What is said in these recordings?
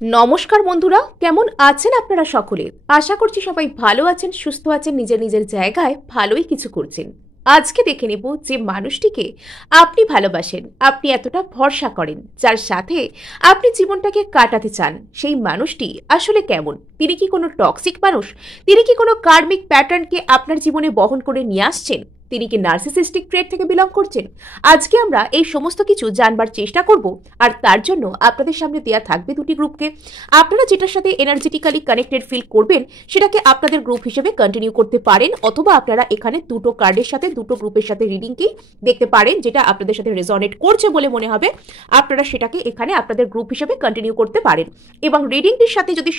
নমস্কার বন্ধুরা, কেমন আছেন আপনারা সকলে? আশা করছি সবাই ভালো আছেন, সুস্থ আছেন, নিজের নিজের জায়গায় ভালোই কিছু করছেন। আজকে দেখে নেব যে মানুষটিকে আপনি ভালোবাসেন, আপনি এতটা ভরসা করেন, যার সাথে আপনি জীবনটাকে কাটাতে চান, সেই মানুষটি আসলে কেমন। তিনি কি কোনো টক্সিক মানুষ? তিনি কি কোনো কার্মিক প্যাটার্নকে আপনার জীবনে বহন করে নিয়ে আসছেন? তিনি কি নার্সিসিস্টিক ট্রেট থেকে বিলং করছেন? আজকে আমরা এই সমস্ত কিছু জানবার চেষ্টা করব, আর তার জন্য আপনাদের সামনে দেয়া থাকবে দুটি গ্রুপকে। আপনারা যেটার সাথে এনার্জেটিক্যালি কানেক্টেড ফিল করবেন সেটাকে আপনাদের গ্রুপ হিসেবে কন্টিনিউ করতে পারেন, অথবা আপনারা এখানে দুটো কার্ডের সাথে দুটো গ্রুপের সাথে রিডিংকেই দেখতে পারেন। যেটা আপনাদের সাথে রেজনেট করছে বলে মনে হবে আপনারা সেটাকে এখানে আপনাদের গ্রুপ হিসেবে কন্টিনিউ করতে পারেন। এবং রিডিংটির সাথে যদি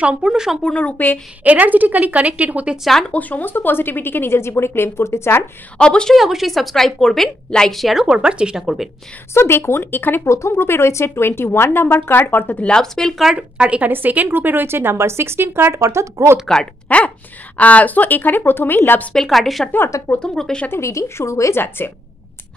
সম্পূর্ণ রূপে এনার্জেটিক্যালি কানেক্টেড হতে চান ও সমস্ত পজিটিভিটিকে নিজের জীবনে ক্লেম করতে চান, অবশ্যই সাবস্ক্রাইব করবেন, লাইক শেয়ারও করবার চেষ্টা করবেন। সো দেখুন, এখানে প্রথম গ্রুপে রয়েছে 21 নাম্বার কার্ড অর্থাৎ লাভ স্পেল কার্ড, আর এখানে সেকেন্ড গ্রুপে রয়েছে নাম্বার 16 কার্ড অর্থাৎ গ্রোথ কার্ড। হ্যাঁ, সো এখানে প্রথমেই লাভ স্পেল কার্ডের সাথে অর্থাৎ প্রথম গ্রুপের সাথে রিডিং শুরু হয়ে যাচ্ছে।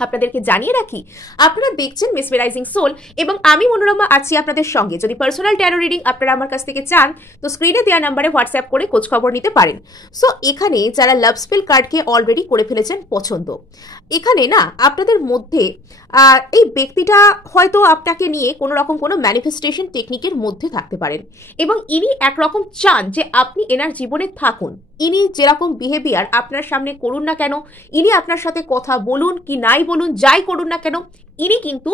আপনাদেরকে জানিয়ে রাখি, আপনারা দেখছেন মেসমেরাইজিং সোল এবং আমি মনোরমা আছি আপনাদের সঙ্গে। যদি পার্সোনাল ট্যারো রিডিং আপনারা আমার কাছ থেকে চান তো স্ক্রিনে দেওয়া নাম্বারে হোয়াটসঅ্যাপ করে খোঁজ খবর নিতে পারেন। সো এখানে যারা লাভ স্পেল কার্ডকে অলরেডি করে ফেলেছেন পছন্দ, এখানে না আপনাদের মধ্যে এই ব্যক্তিটা হয়তো আপনাকে নিয়ে কোনো ম্যানিফেস্টেশন টেকনিকের মধ্যে থাকতে পারেন এবং ইনি একরকম চান যে আপনি এনার জীবনে থাকুন। ইনি যেরকম বিহেভিয়ার আপনার সামনে করুন না কেন, ইনি আপনার সাথে কথা বলুন কি নাই বলুন, যাই করুন না কেন, ইনি কিন্তু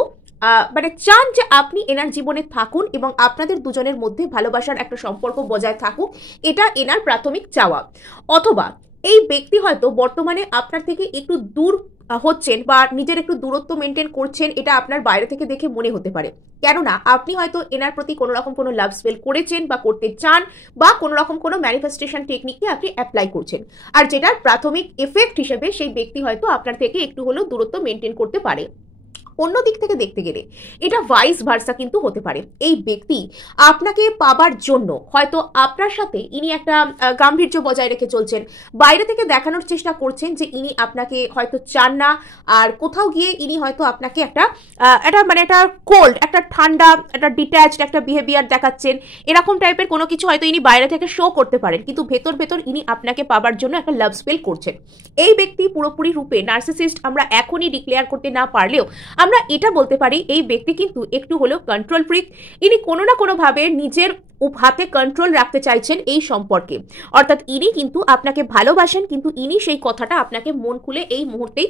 চান যে আপনি এনার জীবনে থাকুন এবং আপনাদের দুজনের মধ্যে ভালোবাসার একটা সম্পর্ক বজায় থাকুক, এটা এনার প্রাথমিক চাওয়া। অথবা এই ব্যক্তি হয়তো বর্তমানে আপনার থেকে একটু দূর হচ্ছেন বা নিজের একটু দূরত্ব মেনটেন করছেন, এটা আপনার বাইরে থেকে দেখে মনে হতে পারে। কেননা আপনি হয়তো এনার প্রতি কোনো লাভ স্পেল করেছেন বা করতে চান, বা কোনো ম্যানিফেস্টেশন টেকনিককে আপনি অ্যাপ্লাই করছেন, আর যেটার প্রাথমিক এফেক্ট হিসেবে সেই ব্যক্তি হয়তো আপনার থেকে একটু হলেও দূরত্ব মেনটেন করতে পারে। অন্য দিক থেকে দেখতে গেলে এটা ভাইস ভার্সা কিন্তু হতে পারে। এই ব্যক্তি আপনাকে পাবার জন্য হয়তো আপনার সাথে ইনি একটা গাম্ভীর্য বজায় রেখে চলছেন, বাইরে থেকে দেখানোর চেষ্টা করছেন যে ইনি আপনাকে হয়তো চান না, আর কোথাও গিয়ে ইনি হয়তো আপনাকে একটা কোল্ড, একটা ঠান্ডা, একটা ডিট্যাচড একটা বিহেভিয়ার দেখাচ্ছেন। এরকম টাইপের কোনো কিছু হয়তো ইনি বাইরে থেকে শো করতে পারেন, কিন্তু ভেতর ভেতর ইনি আপনাকে পাবার জন্য একটা লাভ স্পেল করছেন। এই ব্যক্তি পুরোপুরি রূপে নার্সিসিস্ট আমরা এখনই ডিক্লেয়ার করতে না পারলেও আমরা এটা বলতে পারি এই ব্যক্তি কিন্তু একটু হলেও কন্ট্রোল ফ্রিক। ইনি কোনো না কোনোভাবে নিজের হাতে কন্ট্রোল রাখতে চাইছেন এই সম্পর্কে, অর্থাৎ ইনি কিন্তু আপনাকে ভালোবাসেন, কিন্তু ইনি সেই কথাটা আপনাকে মন খুলে এই মুহূর্তেই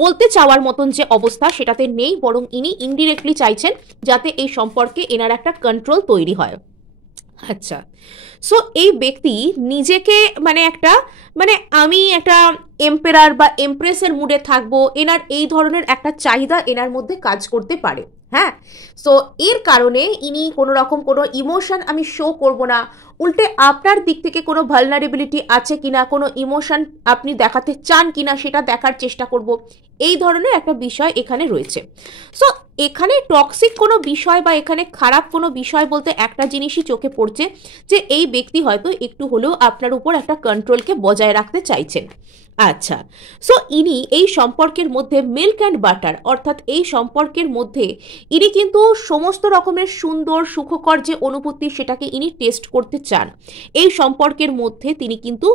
বলতে চাওয়ার মতন যে অবস্থা সেটাতে নেই, বরং ইনি ইনডিরেক্টলি চাইছেন যাতে এই সম্পর্কে এনার একটা কন্ট্রোল তৈরি হয়। আচ্ছা, সো এই ব্যক্তি নিজেকে আমি একটা এম্পেরার বা এমপ্রেসের মুডে থাকবো, এনার এই ধরনের একটা চাহিদা এনার মধ্যে কাজ করতে পারে। হ্যাঁ, সো এর কারণে ইনি কোনো ইমোশন আমি শো করব না, উল্টে আপনার দিক থেকে কোনো ভালনারেবিলিটি আছে কিনা, কোনো ইমোশন আপনি দেখাতে চান কিনা সেটা দেখার চেষ্টা করব, এই ধরনের একটা বিষয় এখানে রয়েছে। সো এখানে টক্সিক কোনো বিষয় বা এখানে খারাপ কোনো বিষয় বলতে একটা জিনিসই চোখে পড়ছে, যে এই ব্যক্তি হয়তো একটু হলেও আপনার উপর একটা কন্ট্রোলকে বজায় রাখতে চাইছেন। আচ্ছা, সো ইনি এই সম্পর্কের মধ্যে মিল্ক অ্যান্ড বাটার, অর্থাৎ এই সম্পর্কের মধ্যে ইনি কিন্তু সমস্ত রকমের সুন্দর সুখকর যে অনুভূতি সেটাকে ইনি টেস্ট করতে চান। এই সম্পর্কের মধ্যে তিনি কিন্তু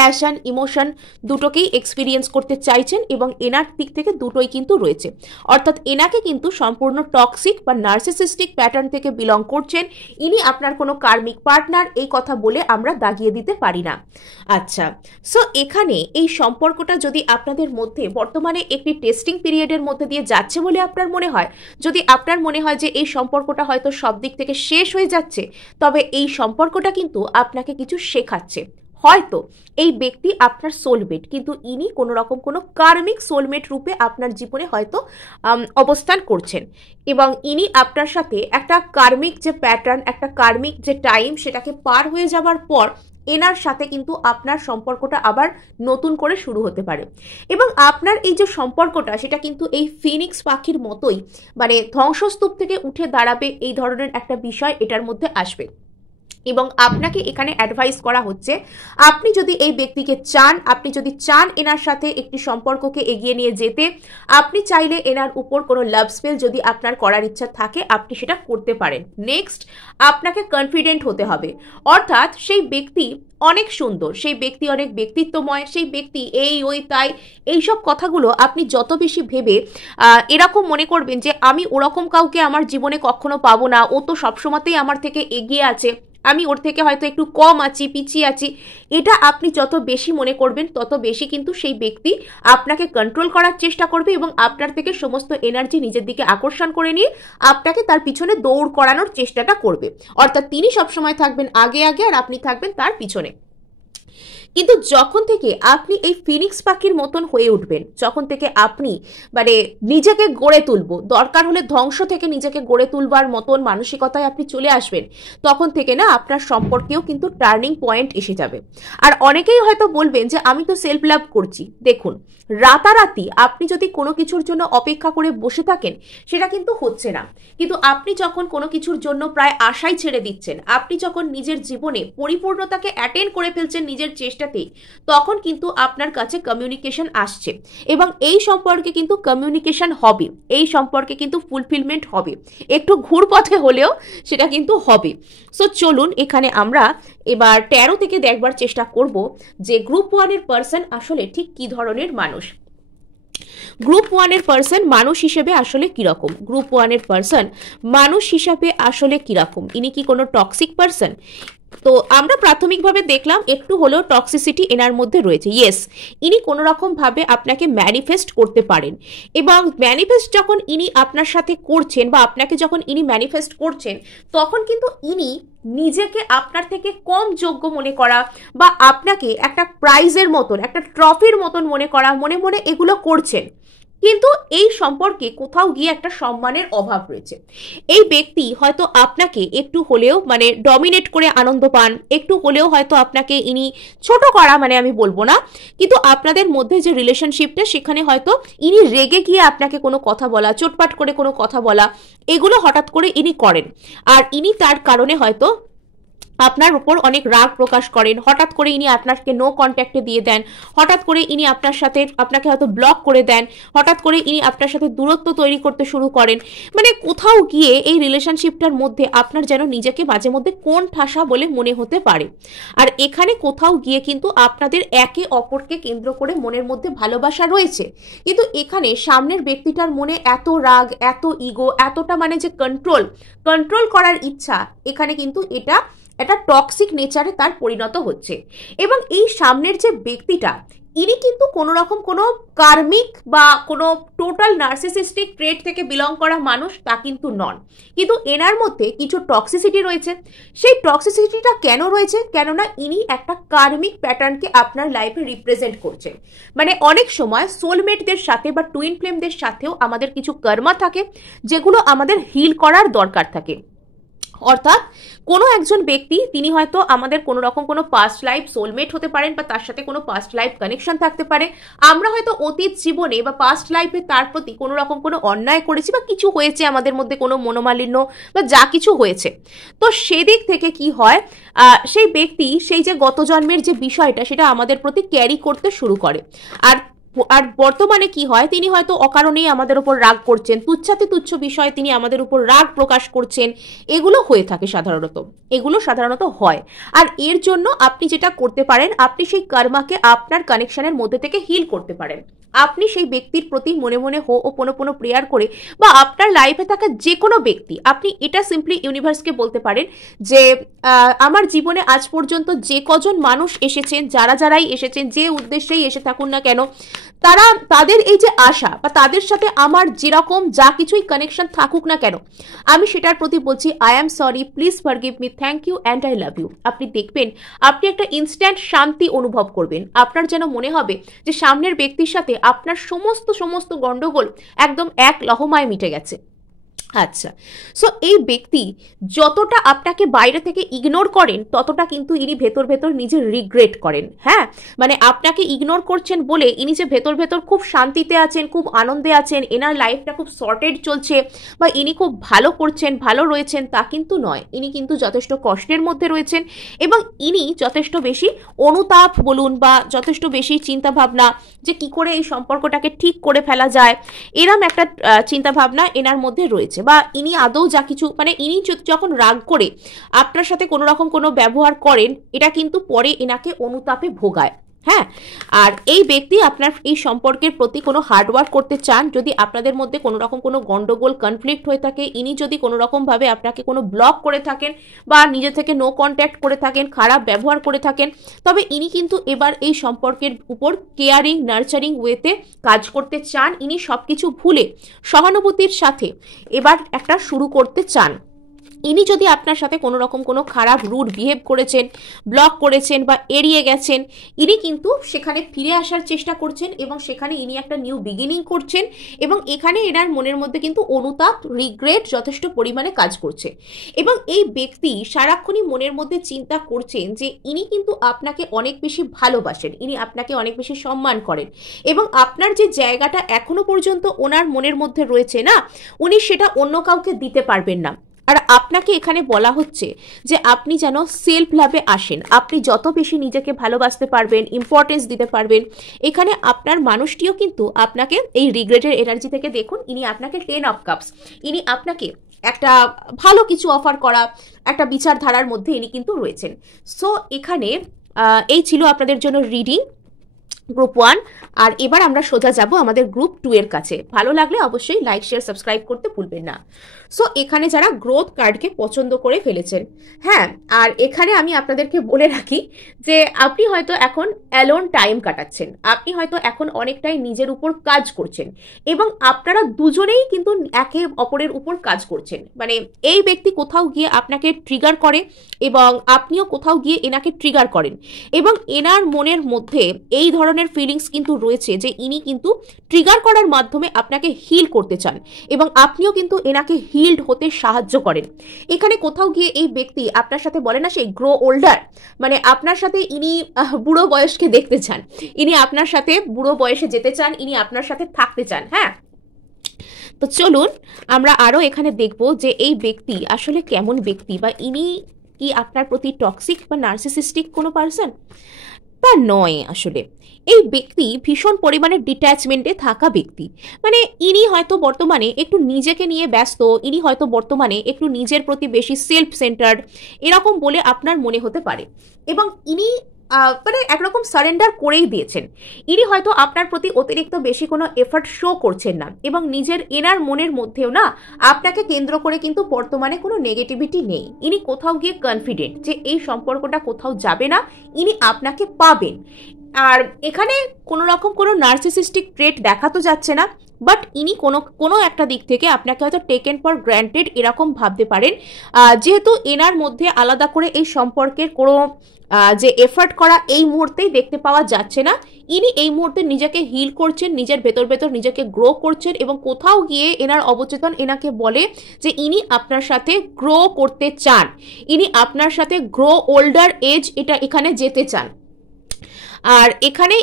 প্যাশন, ইমোশন দুটোকেই এক্সপিরিয়েন্স করতে চাইছেন এবং এনার দিক থেকে দুটোই কিন্তু রয়েছে, অর্থাৎ এনাকে কিন্তু সম্পূর্ণ টক্সিক বা নার্সিসিস্টিক প্যাটার্ন থেকে বিলং করছেন। ইনি আপনার কোনো কার্মিক পার্টনার, এই কথা বলে আমরা দাগিয়ে দিতে পারি না। আচ্ছা, সো এখানে এই সম্পর্কটা যদি আপনাদের মধ্যে বর্তমানে একটি টেস্টিং পিরিয়ডের মধ্যে দিয়ে যাচ্ছে বলে আপনার মনে হয়, যদি আপনার মনে হয় যে এই সম্পর্কটা হয়তো সব দিক থেকে শেষ হয়ে যাচ্ছে, তবে এই সম্পর্কটা কিন্তু আপনাকে কিছু শেখাচ্ছে। হয়তো এই ব্যক্তি আপনার সোলমেট, কিন্তু ইনি কোনো কার্মিক সোলমেট রূপে আপনার জীবনে হয়তো অবস্থান করছেন এবং ইনি আপনার সাথে একটা কার্মিক যে প্যাটার্ন, একটা কার্মিক যে টাইম সেটাকে পার হয়ে যাওয়ার পর এনার সাথে কিন্তু আপনার সম্পর্কটা আবার নতুন করে শুরু হতে পারে। এবং আপনার এই যে সম্পর্কটা সেটা কিন্তু এই ফিনিক্স পাখির মতোই ধ্বংসস্তূপ থেকে উঠে দাঁড়াবে, এই ধরনের একটা বিষয় এটার মধ্যে আসবে। এবং আপনাকে এখানে অ্যাডভাইস করা হচ্ছে, আপনি যদি এই ব্যক্তিকে চান, আপনি যদি চান এনার সাথে একটি সম্পর্ককে এগিয়ে নিয়ে যেতে, আপনি চাইলে এনার উপর কোনো লাভ স্পেল যদি আপনার করার ইচ্ছা থাকে আপনি সেটা করতে পারেন। নেক্সট, আপনাকে কনফিডেন্ট হতে হবে, অর্থাৎ সেই ব্যক্তি অনেক সুন্দর, সেই ব্যক্তি অনেক ব্যক্তিত্বময়, সেই ব্যক্তি এই ওই তাই এইসব কথাগুলো আপনি যত বেশি ভেবে এরকম মনে করবেন যে আমি ওরকম কাউকে আমার জীবনে কখনো পাবো না, ও তো সবসময়তেই আমার থেকে এগিয়ে আছে, আমি ওর থেকে হয়তো একটু কম আছি, পিছিয়ে আছি, এটা আপনি যত বেশি মনে করবেন তত বেশি কিন্তু সেই ব্যক্তি আপনাকে কন্ট্রোল করার চেষ্টা করবে এবং আপনার থেকে সমস্ত এনার্জি নিজের দিকে আকর্ষণ করে নিয়ে আপনাকে তার পিছনে দৌড় করানোর চেষ্টাটা করবে। অর্থাৎ তিনি সবসময় থাকবেন আগে আগে আর আপনি থাকবেন তার পিছনে। কিন্তু যখন থেকে আপনি এই ফিনিক্স পাখির মতন হয়ে উঠবেন, যখন থেকে আপনি মানে নিজেকে গড়ে তুলবো, দরকার হলে ধ্বংস থেকে নিজেকে গড়ে তুলবার মতন মানসিকতায় আপনি চলে আসবেন, তখন থেকে না আপনার সম্পর্কেও কিন্তু টার্নিং পয়েন্ট এসে যাবে। আর অনেকেই হয়তো বলবেন যে আমি তো সেলফ লাভ করছি। দেখুন, রাতারাতি আপনি যদি কোনো কিছুর জন্য অপেক্ষা করে বসে থাকেন সেটা কিন্তু হচ্ছে না, কিন্তু আপনি যখন কোনো কিছুর জন্য প্রায় আশাই ছেড়ে দিচ্ছেন, আপনি যখন নিজের জীবনে পরিপূর্ণতাকে অ্যাটেন্ড করে ফেলছেন নিজের চেষ্টাতেই, তখন কিন্তু আপনার কাছে কমিউনিকেশন আসছে এবং এই সম্পর্কে কিন্তু কমিউনিকেশন হবে, এই সম্পর্কে কিন্তু ফুলফিলমেন্ট হবে, একটু ঘুরপথে হলেও সেটা কিন্তু হবে। সো চলুন এখানে আমরা এবার 13 থেকে দেখবার চেষ্টা করব যে গ্রুপ 1 এর পার্সন আসলে ঠিক কি ধরনের মানুষ। গ্রুপ 1 এর পার্সন মানুষ হিসেবে আসলে কিরকম, গ্রুপ 1 এর পার্সন মানুষ হিসাবে আসলে কিরকম, ইনি কি কোনো টক্সিক পার্সন? তো আমরা প্রাথমিকভাবে দেখলাম একটু হলেও টক্সিসিটি এনার মধ্যে রয়েছে। ইয়েস, ইনি কোনো রকম ভাবে আপনাকে ম্যানিফেস্ট করতে পারেন এবং ম্যানিফেস্ট যখন ইনি আপনার সাথে করছেন বা আপনাকে যখন ইনি ম্যানিফেস্ট করছেন, তখন কিন্তু ইনি নিজেকে আপনার থেকে কম যোগ্য মনে করা বা আপনাকে একটা প্রাইজের মতন, একটা ট্রফির মতন মনে করা, মনে মনে এগুলো করছেন। কিন্তু এই সম্পর্কে কোথাও গিয়ে একটা সম্মানের অভাব রয়েছে। এই ব্যক্তি হয়তো আপনাকে একটু হলেও মানে ডমিনেট করে আনন্দ পান, একটু হলেও হয়তো আপনাকে ইনি ছোট করা মানে আমি বলবো না, কিন্তু আপনাদের মধ্যে যে রিলেশনশিপটা সেখানে হয়তো ইনি রেগে গিয়ে আপনাকে কোনো কথা বলা, চোটপাট করে কোনো কথা বলা, এগুলো হঠাৎ করে ইনি করেন। আর ইনি তার কারণে হয়তো আপনার উপর অনেক রাগ প্রকাশ করেন, হঠাৎ করে ইনি আপনাকে নো কন্ট্যাক্টে দিয়ে দেন, হঠাৎ করে ইনি আপনাকে হয়তো ব্লক করে দেন, হঠাৎ করে ইনি আপনার সাথে দূরত্ব তৈরি করতে শুরু করেন। মানে কোথাও গিয়ে এই রিলেশনশিপটার মধ্যে আপনার যেন নিজেকে মাঝে মধ্যে কোন ঠাসা বলে মনে হতে পারে। আর এখানে কোথাও গিয়ে কিন্তু আপনাদের একে অপরকে কেন্দ্র করে মনের মধ্যে ভালোবাসা রয়েছে, কিন্তু এখানে সামনের ব্যক্তিটার মনে এত রাগ, এত ইগো, এতটা মানে যে কন্ট্রোল করার ইচ্ছা, এখানে কিন্তু এটা একটা টক্সিক নেচারে তার পরিণত হচ্ছে। এবং এই সামনের যে ব্যক্তিটা, ইনি কিন্তু কোনো রকম কোনো কার্মিক বা কোনো টোটাল নার্সিসিস্টিক ট্রেট থেকে বিলং করা মানুষ তা কিন্তু নন, কিন্তু এনার মধ্যে কিছু টক্সিসিটি রয়েছে। সেই টক্সিসিটিটা কেন রয়েছে? কেননা ইনি একটা কার্মিক প্যাটার্নকে আপনার লাইফে রিপ্রেজেন্ট করছেন। মানে অনেক সময় সোলমেটদের সাথে বা টুইন ফ্লেমদের সাথেও আমাদের কিছু কর্মা থাকে যেগুলো আমাদের হিল করার দরকার থাকে। অর্থাৎ কোনো একজন ব্যক্তি, তিনি হয়তো আমাদের কোনো রকম কোনো পাস্ট লাইফ সোলমেট হতে পারেন বা তার সাথে কোনো পাস্ট লাইফ কানেকশন থাকতে পারে। আমরা হয়তো অতীত জীবনে বা পাস্ট লাইফে তার প্রতি কোনো রকম কোনো অন্যায় করেছি বা কিছু হয়েছে, আমাদের মধ্যে কোনো মনোমালিন্য বা যা কিছু হয়েছে। তো সেদিক থেকে কি হয়, সেই ব্যক্তি সেই যে গত জন্মের যে বিষয়টা সেটা আমাদের প্রতি ক্যারি করতে শুরু করে। আর বর্তমানে কি হয়, তিনি হয়তো অকারণেই আমাদের উপর রাগ করছেন, তুচ্ছাতে তুচ্ছ বিষয়ে তিনি আমাদের উপর রাগ প্রকাশ করছেন। এগুলো হয়ে থাকে সাধারণত, এগুলো সাধারণত হয়। আর এর জন্য আপনি যেটা করতে পারেন, আপনি সেই কর্মাকে আপনার কানেকশনের মধ্যে থেকে হিল করতে পারেন। আপনি সেই ব্যক্তির প্রতি মনে মনে হো ও কোনো প্রেয়ার করে, বা আপনার লাইফে থাকা যে কোনো ব্যক্তি, আপনি এটা সিম্পলি ইউনিভার্সকে বলতে পারেন যে আমার জীবনে আজ পর্যন্ত যে কজন মানুষ এসেছেন, যারাই এসেছেন, যে উদ্দেশ্যেই এসে থাকুন না কেন, তাদের এই যে আশা বা তাদের সাথে আমার যেরকম যা কিছুই কানেকশন থাকুক না কেন, আমি সেটার প্রতি বলছি I am sorry, please forgive me, thank you and I love you. আপনি দেখবেন আপনি একটা ইনস্ট্যান্ট শান্তি অনুভব করবেন। আপনার যেন মনে হবে যে সামনের ব্যক্তির সাথে আপনার সমস্ত গন্ডগোল একদম এক লহমায় মিটে গেছে। আচ্ছা, সো এই ব্যক্তি যতটা আপনাকে বাইরে থেকে ইগনোর করেন ততটা কিন্তু ইনি ভেতর ভেতর নিজে রিগ্রেট করেন। হ্যাঁ, মানে আপনাকে ইগনোর করছেন বলে ইনি যে ভেতর ভেতর খুব শান্তিতে আছেন, খুব আনন্দে আছেন, এনার লাইফটা খুব সর্টেড চলছে বা ইনি খুব ভালো করছেন, ভালো রয়েছেন, তা কিন্তু নয়। ইনি কিন্তু যথেষ্ট কষ্টের মধ্যে রয়েছেন এবং ইনি যথেষ্ট বেশি অনুতাপ বলুন বা যথেষ্ট বেশি চিন্তাভাবনা যে কি করে এই সম্পর্কটাকে ঠিক করে ফেলা যায়, এরম একটা চিন্তাভাবনা এনার মধ্যে রয়েছে। বা ইনি আদৌ যা কিছু মানে ইনি যখন রাগ করে আপনার সাথে কোনো রকম কোনো ব্যবহার করেন, এটা কিন্তু পরে এনাকে অনুতাপে ভোগায়। হ্যাঁ, আর এই ব্যক্তি আপনার এই সম্পর্কের প্রতি কোনো হার্ডওয়ার্ক করতে চান। যদি আপনাদের মধ্যে কোনো রকম কোনো গন্ডগোল কনফ্লিক্ট হয়ে থাকে, ইনি যদি কোনো রকমভাবে আপনাকে কোনো ব্লক করে থাকেন বা নিজে থেকে নো কন্ট্যাক্ট করে থাকেন, খারাপ ব্যবহার করে থাকেন, তবে ইনি কিন্তু এবার এই সম্পর্কের উপর কেয়ারিং নার্চারিং ওয়েতে কাজ করতে চান। ইনি সব কিছু ভুলে সহানুভূতির সাথে এবার একটা শুরু করতে চান। ইনি যদি আপনার সাথে কোনো রকম কোনো খারাপ রুড বিহেভ করেছেন, ব্লক করেছেন বা এড়িয়ে গেছেন, ইনি কিন্তু সেখানে ফিরে আসার চেষ্টা করছেন এবং সেখানে ইনি একটা নিউ বিগিনিং করছেন এবং এখানে এনার মনের মধ্যে কিন্তু অনুতাপ রিগ্রেট যথেষ্ট পরিমাণে কাজ করছে। এবং এই ব্যক্তি সারাক্ষণই মনের মধ্যে চিন্তা করছেন যে ইনি কিন্তু আপনাকে অনেক বেশি ভালোবাসেন, ইনি আপনাকে অনেক বেশি সম্মান করেন এবং আপনার যে জায়গাটা এখনো পর্যন্ত ওনার মনের মধ্যে রয়েছে না, উনি সেটা অন্য কাউকে দিতে পারবেন না। আর আপনাকে এখানে বলা হচ্ছে যে আপনি যেন সেলফ লাভে আসেন, আপনি যত বেশি নিজেকে ভালোবাসতে পারবেন, ইম্পর্টেন্স দিতে পারবেন, এখানে আপনার মানুষটিও কিন্তু আপনাকে এই রিগ্রেটের এনার্জি থেকে দেখুন, ইনি আপনাকে 10 অফ কাপস, ইনি আপনাকে একটা ভালো কিছু অফার করা একটা বিচারধারার মধ্যে ইনি কিন্তু রয়েছেন। সো এখানে এই ছিল আপনাদের জন্য রিডিং গ্রুপ 1। আর এবার আমরা সোজা যাব আমাদের গ্রুপ 2 এর কাছে। ভালো লাগলে অবশ্যই লাইক শেয়ার সাবস্ক্রাইব করতে ভুলবেন না। সো এখানে যারা গ্রোথ কার্ডকে পছন্দ করে ফেলেছেন, হ্যাঁ, আর এখানে আমি আপনাদেরকে বলে রাখি যে আপনি হয়তো এখন অ্যালোন টাইম কাটাচ্ছেন, আপনি হয়তো এখন অনেকটাই নিজের উপর কাজ করছেন এবং আপনারা দুজনেই কিন্তু একে অপরের উপর কাজ করছেন। মানে এই ব্যক্তি কোথাও গিয়ে আপনাকে ট্রিগার করে এবং আপনিও কোথাও গিয়ে এনাকে ট্রিগার করেন এবং এনার মনের মধ্যে এই ধরনের ফিলিংস কিন্তু রয়েছে যে ইনি কিন্তু ট্রিগার করার মাধ্যমে আপনাকে হিল করতে চান এবং আপনিও কিন্তু এনাকে হিল্ড হতে সাহায্য করেন। এখানে কোথাও গিয়ে এই ব্যক্তি আপনার সাথে বলে না সেই গ্রো ওল্ডার, মানে আপনার সাথে ইনি বুড়ো বয়সকে দেখতে চান, ইনি আপনার সাথে বুড়ো বয়সে যেতে চান, ইনি আপনার সাথে থাকতে চান। হ্যাঁ, তো চলুন আমরা আরো এখানে দেখব যে এই ব্যক্তি আসলে কেমন ব্যক্তি বা ইনি কি আপনার প্রতি টক্সিক বা নার্সিসিস্টিক কোনো পার্সন? তা নয়। আসলে এই ব্যক্তি ভীষণ পরিমাণে ডিট্যাচমেন্টে থাকা ব্যক্তি, মানে ইনি হয়তো বর্তমানে একটু নিজেকে নিয়ে ব্যস্ত, ইনি হয়তো বর্তমানে একটু নিজের প্রতি বেশি সেলফ সেন্টার্ড এরকম বলে আপনার মনে হতে পারে এবং ইনি মানে একরকম সারেন্ডার করেই দিয়েছেন। ইনি হয়তো আপনার প্রতি অতিরিক্ত বেশি কোনো এফর্ট শো করছেন না এবং নিজের এনার মনের মধ্যেও না আপনাকে কেন্দ্র করে কিন্তু বর্তমানে কোনো নেগেটিভিটি নেই। ইনি কোথাও গিয়ে কনফিডেন্ট যে এই সম্পর্কটা কোথাও যাবে না, ইনি আপনাকে পাবেন। আর এখানে কোনো রকম কোনো নার্সিসিস্টিক ট্রেট দেখা তো যাচ্ছে না, বাট ইনি কোনো একটা দিক থেকে আপনাকে হয়তো টেকেন ফর গ্র্যান্টেড এরকম ভাবতে পারেন, যেহেতু এনার মধ্যে আলাদা করে এই সম্পর্কের কোনো যে এফর্ট করা এই মুহূর্তেই দেখতে পাওয়া যাচ্ছে না। ইনি এই মুহূর্তে নিজেকে হিল করছেন, নিজের ভেতর ভেতর নিজেকে গ্রো করছেন এবং কোথাও গিয়ে এনার অবচেতন এনাকে বলে যে ইনি আপনার সাথে গ্রো করতে চান, ইনি আপনার সাথে গ্রো ওল্ডার এজ এটা এখানে যেতে চান। আর এখানে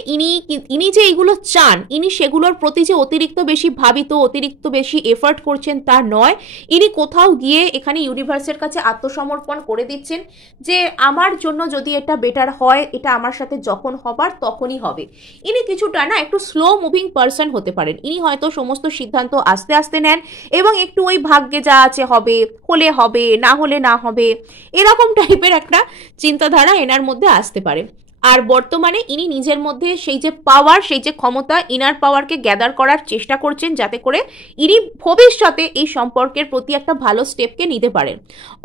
ইনি যে এইগুলো চান, ইনি সেগুলোর প্রতি যে অতিরিক্ত বেশি ভাবিত, অতিরিক্ত বেশি এফর্ট করছেন তা নয়। ইনি কোথাও গিয়ে এখানে ইউনিভার্সের কাছে আত্মসমর্পণ করে দিচ্ছেন যে আমার জন্য যদি এটা বেটার হয়, এটা আমার সাথে যখন হবার তখনই হবে। ইনি কিছুটা না একটু স্লো মুভিং পার্সন হতে পারেন, ইনি হয়তো সমস্ত সিদ্ধান্ত আস্তে আস্তে নেন এবং একটু ওই ভাগ্যে যা আছে হবে, হলে হবে, না হলে না হবে, এরকম টাইপের একটা চিন্তাধারা এনার মধ্যে আসতে পারে। আর বর্তমানে ইনি নিজের মধ্যে সেই যে পাওয়ার, সেই যে ক্ষমতা, ইনার পাওয়ারকে গ্যাদার করার চেষ্টা করছেন যাতে করে ইনি ভবিষ্যতে এই সম্পর্কের প্রতি একটা ভালো স্টেপকে নিতে পারেন।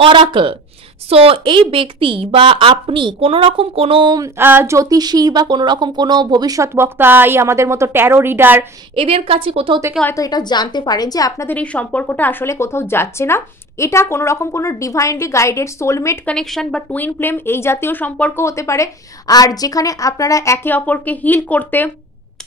অরাকল, সো এই ব্যক্তি বা আপনি কোনো রকম কোনো জ্যোতিষী বা কোনো রকম কোনো ভবিষ্যৎ বক্তা, এই আমাদের মতো ট্যারো রিডার, এদের কাছে কোথাও থেকে হয়তো এটা জানতে পারেন যে আপনাদের এই সম্পর্কটা আসলে কোথাও যাচ্ছে না, এটা কোনো রকম কোনো ডিভাইনলি গাইডেড সোলমেট কানেকশন বা টুইন ফ্লেম এই জাতীয় সম্পর্ক হতে পারে। আর যেখানে আপনারা একে অপরকে হিল করতে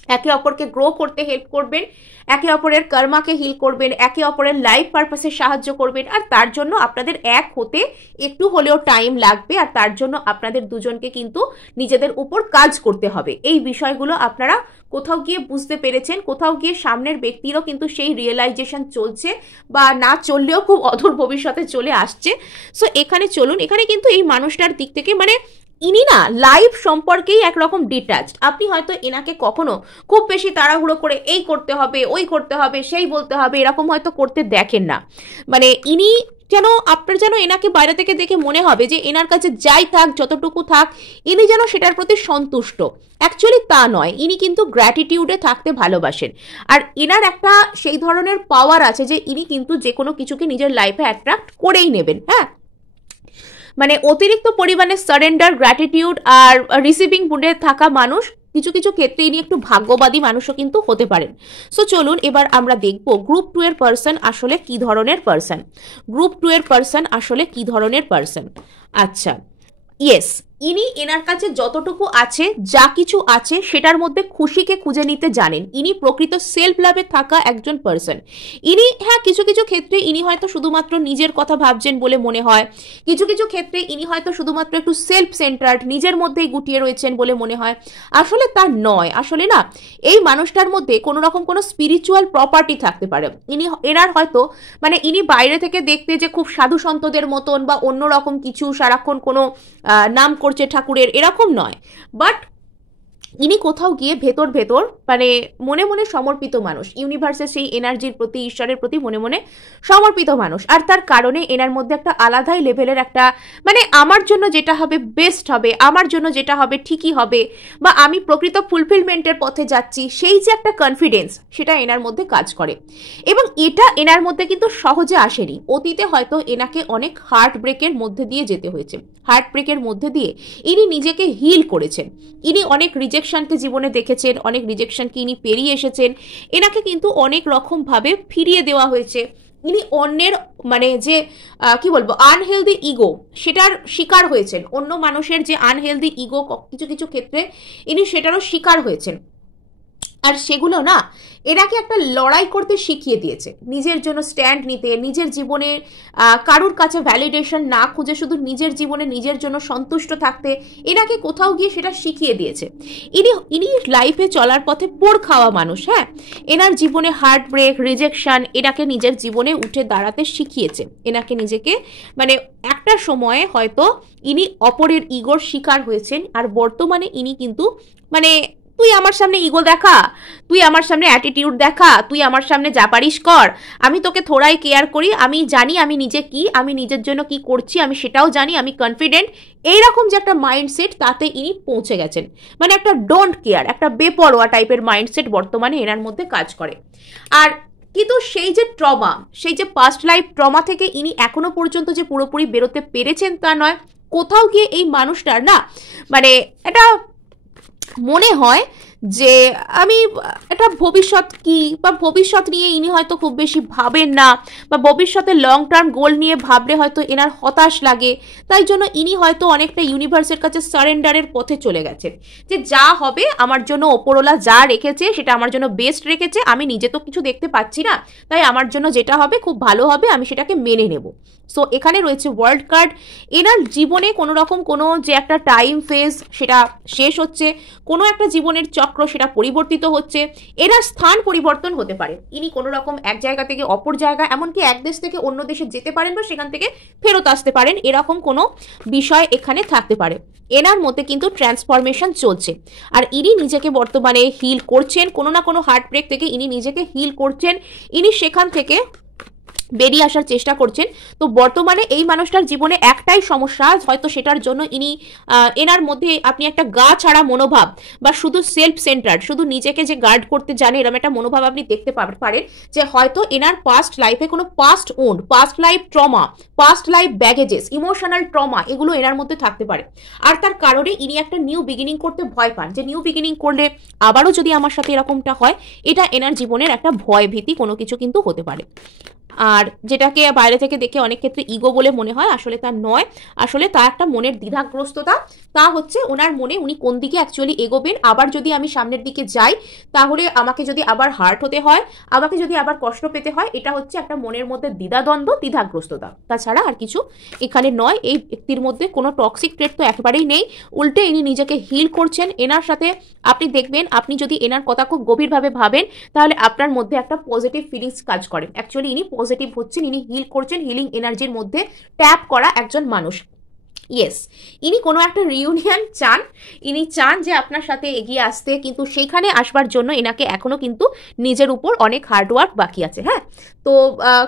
একে অপরকে গ্রো করতে হেল্প করবেন, একে অপরের কর্মাকে হিল করবেন, একে অপরের লাইফ পারপাসে সাহায্য করবেন। আর তার জন্য আপনাদের এক হতে একটু হলেও টাইম লাগবে, আর তার জন্য আপনাদের দুজনকে কিন্তু নিজেদের উপর কাজ করতে হবে। এই বিষয়গুলো আপনারা কোথাও গিয়ে বুঝতে পেরেছেন, কোথাও গিয়ে সামনের ব্যক্তিরও কিন্তু সেই রিয়েলাইজেশন চলছে, বা না চললেও খুব অদূর ভবিষ্যতে চলে আসছে। সো এখানে চলুন, এখানে কিন্তু এই মানুষটার দিক থেকে মানে ইনি না লাইফ সম্পর্কেই একরকম ডিট্যাচড। আপনি হয়তো এনাকে কখনো খুব বেশি তাড়াহুড়ো করে এই করতে হবে, ওই করতে হবে, সেই বলতে হবে, এরকম হয়তো করতে দেখেন না। মানে ইনি যেন আপনার যেন এনাকে বাইরে থেকে দেখে মনে হবে যে এনার কাছে যাই থাক, যতটুকু থাক, ইনি যেন সেটার প্রতি সন্তুষ্ট। অ্যাকচুয়ালি তা নয়, ইনি কিন্তু গ্র্যাটিটিউডে থাকতে ভালোবাসেন। আর এনার একটা সেই ধরনের পাওয়ার আছে যে ইনি কিন্তু যে কোনো কিছুকে নিজের লাইফে অ্যাট্রাক্ট করেই নেবেন। হ্যাঁ, মানে অতিরিক্ত পরিমাণে সারেন্ডার, গ্র্যাটিটিউড আর রিসিভিং মুডে থাকা মানুষ, কিছু কিছু ক্ষেত্রে ইনি একটু ভাগ্যবাদী মানুষও কিন্তু হতে পারেন। সো চলুন এবার আমরা দেখব গ্রুপ 2 এর পার্সন আসলে কি ধরনের পার্সন। গ্রুপ 2 এর পার্সন আসলে কি ধরনের পার্সন। আচ্ছা, ইয়েস, ইনি এনার কাছে যতটুকু আছে, যা কিছু আছে সেটার মধ্যে খুশিকে খুঁজে নিতে জানেন। ইনি প্রকৃত সেলফ লাভে থাকা একজন পার্সন। ইনি হ্যাঁ কিছু কিছু ক্ষেত্রে ইনি হয়তো শুধুমাত্র নিজের কথা ভাবছেন বলে মনে হয়, কিছু কিছু ক্ষেত্রে ইনি হয়তো শুধুমাত্র একটু সেলফ সেন্টার্ড, নিজের মধ্যেই গুটিয়ে রয়েছেন বলে মনে হয়। আসলে তা নয়। আসলে না, এই মানুষটার মধ্যে কোনো রকম কোনো স্পিরিচুয়াল প্রপার্টি থাকতে পারে। এনার হয়তো মানে ইনি বাইরে থেকে দেখতে যে খুব সাধু সন্তদের মতন বা অন্য রকম কিছু সারাক্ষণ কোনো নাম করছে ঠাকুরের, এরকম নয়। বাট ইনি কোথাও গিয়ে ভেতর ভেতর মানে মনে মনে সমর্পিত মানুষ, ইউনিভার্সের সেই এনার্জির প্রতি, ঈশ্বরের প্রতি মনে মনে সমর্পিত মানুষ। আর তার কারণে এনার মধ্যে একটা আলাদাই লেভেলের একটা মানে আমার জন্য যেটা হবে বেস্ট হবে, আমার জন্য যেটা হবে ঠিকই হবে, বা আমি প্রকৃত ফুলফিলমেন্টের পথে যাচ্ছি, সেই যে একটা কনফিডেন্স, সেটা এনার মধ্যে কাজ করে। এবং এটা এনার মধ্যে কিন্তু সহজে আসেনি। অতীতে হয়তো এনাকে অনেক হার্ট ব্রেকের মধ্যে দিয়ে যেতে হয়েছে। হার্ট ব্রেকের মধ্যে দিয়ে ইনি নিজেকে হিল করেছেন। ইনি অনেক রিজেকশনকে জীবনে দেখেছেন, অনেক রিজেকশনকে ইনি পেরিয়ে এসেছেন। এনাকে কিন্তু অনেক রকমভাবে ফিরিয়ে দেওয়া হয়েছে। ইনি অন্যের মানে যে কি বলবো আনহেলদি ইগো, সেটার শিকার হয়েছেন। অন্য মানুষের যে আনহেলদি ইগো কিছু কিছু ক্ষেত্রে ইনি সেটারও শিকার হয়েছেন। আর সেগুলো না এনাকে একটা লড়াই করতে শিখিয়ে দিয়েছে, নিজের জন্য স্ট্যান্ড নিতে, নিজের জীবনে কারুর কাছে ভ্যালিডেশন না খুঁজে শুধু নিজের জীবনে নিজের জন্য সন্তুষ্ট থাকতে এনাকে কোথাও গিয়ে সেটা শিখিয়ে দিয়েছে। ইনি লাইফে চলার পথে পোড় খাওয়া মানুষ। হ্যাঁ, এনার জীবনে হার্ট ব্রেক, রিজেকশন এনাকে নিজের জীবনে উঠে দাঁড়াতে শিখিয়েছে। এনাকে নিজেকে মানে একটা সময়ে হয়তো ইনি অপরের ইগোর শিকার হয়েছেন। আর বর্তমানে ইনি কিন্তু মানে তুই আমার সামনে ইগো দেখা, তুই আমার সামনে অ্যাটিটিউড দেখা, তুই আমার সামনে যা পারিস কর, আমি তোকে থোড়াই কেয়ার করি, আমি জানি আমি নিজে কি, আমি নিজের জন্য কি করছি আমি সেটাও জানি, আমি কনফিডেন্ট, এইরকম যে একটা মাইন্ডসেট তাতে ইনি পৌঁছে গেছেন। মানে একটা ডোন্ট কেয়ার, একটা বেপরোয়া টাইপের মাইন্ডসেট বর্তমানে এনার মধ্যে কাজ করে। আর কিন্তু সেই যে ট্রমা, সেই যে পাস্ট লাইফ ট্রমা থেকে ইনি এখনো পর্যন্ত যে পুরোপুরি বেরোতে পেরেছেন তা নয়। কোথাও গিয়ে এই মানুষটার না মানে এটা মনে হয় যে আমি একটা ভবিষ্যৎ কি বা ভবিষ্যৎ নিয়ে ইনি হয়তো খুব বেশি ভাবেন না, বা ভবিষ্যতে লং টার্ম গোল নিয়ে ভাবলে হয়তো এনার হতাশ লাগে। তাই জন্য ইনি হয়তো অনেকটা ইউনিভার্সের কাছে সারেন্ডারের পথে চলে গেছেন, যে যা হবে আমার জন্য ওপরওয়ালা যা রেখেছে সেটা আমার জন্য বেস্ট রেখেছে, আমি নিজে তো কিছু দেখতে পাচ্ছি না, তাই আমার জন্য যেটা হবে খুব ভালো হবে, আমি সেটাকে মেনে নেব। সো এখানে রয়েছে ওয়ার্ল্ড কার্ড। এনার জীবনে কোনো রকম কোনো যে একটা টাইম ফেজ সেটা শেষ হচ্ছে, কোনো একটা জীবনের চক্র সেটা পরিবর্তিত হচ্ছে, এনার স্থান পরিবর্তন হতে পারে। ইনি কোনো রকম এক জায়গা থেকে অপর জায়গা, এমনকি এক দেশ থেকে অন্য দেশে যেতে পারেন বা সেখান থেকে ফেরত আসতে পারেন, এরকম কোনো বিষয় এখানে থাকতে পারে। এনার মধ্যে কিন্তু ট্রান্সফরমেশন চলছে। আর ইনি নিজেকে বর্তমানে হিল করছেন, কোনো না কোনো হার্ট ব্রেক থেকে ইনি নিজেকে হিল করছেন, ইনি সেখান থেকে বেরিয়ে আসার চেষ্টা করছেন। তো বর্তমানে এই মানুষটার জীবনে একটাই সমস্যা, হয়তো সেটার জন্য ইনি এনার মধ্যে আপনি একটা গা ছাড়া মনোভাব বা শুধু সেলফ সেন্টার্ড, শুধু নিজেকে যে গার্ড করতে জানে এরকম একটা মনোভাব আপনি দেখতে পারেন, যে হয়তো এনার পাস্ট লাইফে কোনো past wound, past life trauma, past life baggages, emotional trauma এগুলো এনার মধ্যে থাকতে পারে। আর তার কারণে ইনি একটা নিউ বিগিনিং করতে ভয় পান, যে নিউ বিগিনিং করলে আবারও যদি আমার সাথে এরকমটা হয়, এটা এনার জীবনের একটা ভয় ভীতি কোনো কিছু কিন্তু হতে পারে। আর যেটাকে বাইরে থেকে দেখে অনেক ক্ষেত্রে ইগো বলে মনে হয়, আসলে তা নয়। আসলে তা একটা মনের দ্বিধাগ্রস্ততা। তা হচ্ছে ওনার মনে উনি কোন দিকে অ্যাকচুয়ালি এগোবেন। আবার যদি আমি সামনের দিকে যাই তাহলে আমাকে যদি আবার হার্ট হতে হয়, আমাকে যদি আবার কষ্ট পেতে হয়, এটা হচ্ছে একটা মনের মধ্যে দ্বিধাদ্বন্দ্ব, দ্বিধাগ্রস্ততা, তাছাড়া আর কিছু এখানে নয়। এই ব্যক্তির মধ্যে কোনো টক্সিক ট্রেট তো একেবারেই নেই, উল্টে ইনি নিজেকে হিল করছেন। এনার সাথে আপনি দেখবেন, আপনি যদি এনার কথা খুব গভীরভাবে ভাবেন তাহলে আপনার মধ্যে একটা পজিটিভ ফিলিংস কাজ করে। অ্যাকচুয়ালি ইনি পজিটিভ হচ্ছেন, ইনি হিল করছেন, হিলিং এনার্জির মধ্যে ট্যাপ করা একজন মানুষ। ইয়েস, ইনি কোনো একটা রিউনিয়ন চান, ইনি চান যে আপনার সাথে এগিয়ে আসতে, কিন্তু সেইখানে আসবার জন্য এনাকে এখনো কিন্তু নিজের উপর অনেক হার্ডওয়ার্ক বাকি আছে। হ্যাঁ, তো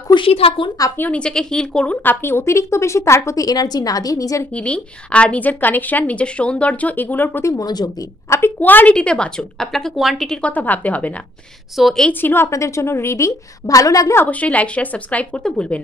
খুশি থাকুন, আপনিও নিজেকে হিল করুন। আপনি অতিরিক্ত বেশি তার প্রতি এনার্জি না দিয়ে নিজের হিলিং আর নিজের কানেকশন, নিজের সৌন্দর্য, এগুলোর প্রতি মনোযোগ দিন। আপনি কোয়ালিটিতে বাঁচুন, আপনাকে কোয়ান্টিটির কথা ভাবতে হবে না। সো এই ছিল আপনাদের জন্য রিডিং। ভালো লাগলে অবশ্যই লাইক, শেয়ার, সাবস্ক্রাইব করতে ভুলবেন না।